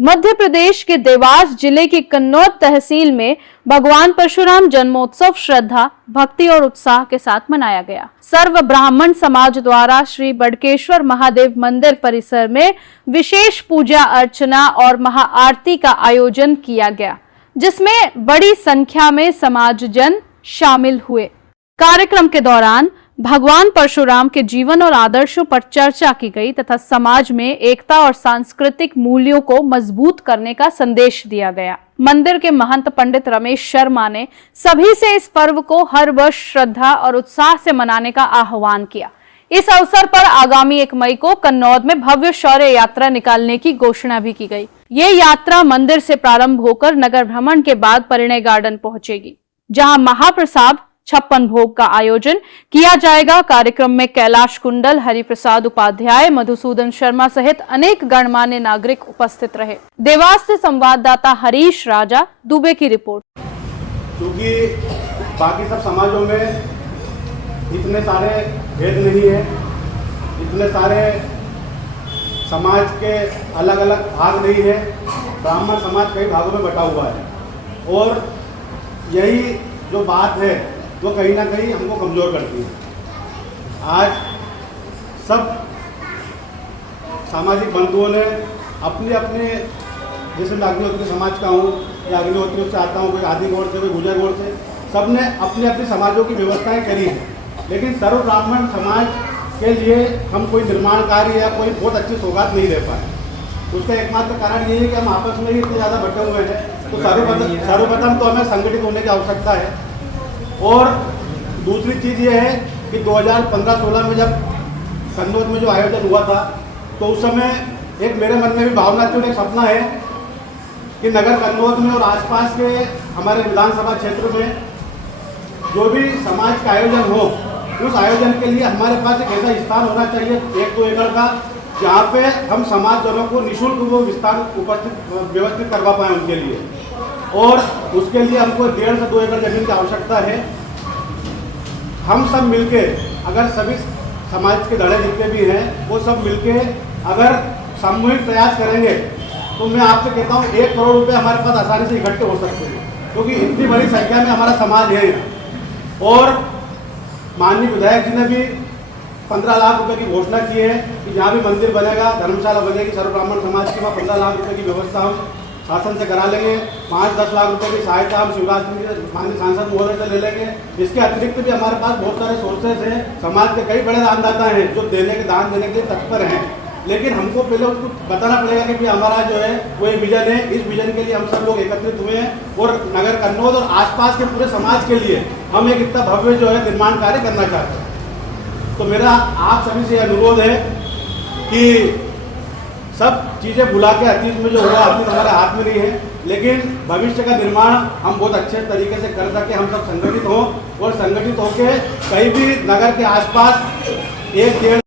मध्य प्रदेश के देवास जिले की कन्नौज तहसील में भगवान परशुराम जन्मोत्सव श्रद्धा, भक्ति और उत्साह के साथ मनाया गया। सर्व ब्राह्मण समाज द्वारा श्री बडकेश्वर महादेव मंदिर परिसर में विशेष पूजा अर्चना और महाआरती का आयोजन किया गया, जिसमें बड़ी संख्या में समाजजन शामिल हुए। कार्यक्रम के दौरान भगवान परशुराम के जीवन और आदर्शों पर चर्चा की गई तथा समाज में एकता और सांस्कृतिक मूल्यों को मजबूत करने का संदेश दिया गया। मंदिर के महंत पंडित रमेश शर्मा ने सभी से इस पर्व को हर वर्ष श्रद्धा और उत्साह से मनाने का आह्वान किया। इस अवसर पर आगामी 1 मई को कन्नौज में भव्य शौर्य यात्रा निकालने की घोषणा भी की गई। ये यात्रा मंदिर से प्रारंभ होकर नगर भ्रमण के बाद परिणय गार्डन पहुंचेगी, जहां महाप्रसाद 56 भोग का आयोजन किया जाएगा। कार्यक्रम में कैलाश कुंडल, हरिप्रसाद उपाध्याय, मधुसूदन शर्मा सहित अनेक गणमान्य नागरिक उपस्थित रहे। देवास से संवाददाता हरीश राजा दुबे की रिपोर्ट। क्योंकि बाकी सब समाजों में इतने सारे भेद नहीं है, इतने सारे समाज के अलग अलग भाग नहीं है। ब्राह्मण समाज कई भागों में बटा हुआ है और यही जो बात है वो कहीं ना कहीं हमको कमज़ोर करती है। आज सब सामाजिक बंधुओं ने अपने अपने, जैसे मैं अग्निहोत्री समाज का हूँ या अग्निहोत्री से आता हूँ, कोई आदि गौड़ से, कोई गुजर गौड़ से, सब ने अपनी अपनी समाजों की व्यवस्थाएं करी हैं। लेकिन सर्व ब्राह्मण समाज के लिए हम कोई निर्माण कार्य या कोई बहुत अच्छी सौगात नहीं दे पाए। उसका एकमात्र कारण ये है कि हम आपस में ही इतने ज़्यादा बटे हुए हैं। तो सर्वप्रथम तो हमें संगठित होने की आवश्यकता है। और दूसरी चीज़ ये है कि 2015-16 में जब कन्नौज में जो आयोजन हुआ था, तो उस समय एक मेरे मन में भी भावना थी और एक सपना है कि नगर कन्नौज में और आसपास के हमारे विधानसभा क्षेत्र में जो भी समाज का आयोजन हो, उस आयोजन के लिए हमारे पास एक ऐसा स्थान होना चाहिए 1-2 एकड़ का, जहाँ पे हम समाजजनों को निःशुल्क वो विस्तार व्यवस्थित करवा पाएँ उनके लिए। और उसके लिए हमको 1.5 से 2 एकड़ जमीन की आवश्यकता है। हम सब मिलके, अगर सभी समाज के धड़े जितने भी हैं वो सब मिलके अगर सामूहिक प्रयास करेंगे, तो मैं आपसे कहता हूँ 1 करोड़ रुपए हमारे पास आसानी से इकट्ठे हो सकते हैं, क्योंकि इतनी बड़ी संख्या में हमारा समाज है। और माननीय विधायक जी ने भी 15 लाख रुपए की घोषणा की है कि जहाँ भी मंदिर बनेगा, धर्मशाला बनेगी सर्व ब्राह्मण समाज की, वहाँ 15 लाख रुपए की व्यवस्था हम शासन से करा लेंगे। 5-10 लाख रुपए की सहायता हम शिवराज सिंह माननीय सांसद महोदय से ले लेंगे। इसके अतिरिक्त भी हमारे पास बहुत सारे सोर्सेज हैं। समाज के कई बड़े दानदाता हैं जो दान देने के लिए तत्पर हैं, लेकिन हमको पहले उसको बताना पड़ेगा कि हमारा जो है वो एक विजन है। इस विजन के लिए हम सब लोग एकत्रित हुए हैं और नगर कन्नौज और आसपास के पूरे समाज के लिए हम एक इतना भव्य जो है निर्माण कार्य करना चाहते हैं। तो मेरा आप सभी से अनुरोध है कि सब चीज़ें भुला के अतीत में जो हुआ, अतीत हमारे हाथ में नहीं है, लेकिन भविष्य का निर्माण हम बहुत अच्छे तरीके से कर सके। हम सब संगठित हों और संगठित होकर कहीं भी नगर के आसपास 1-1.5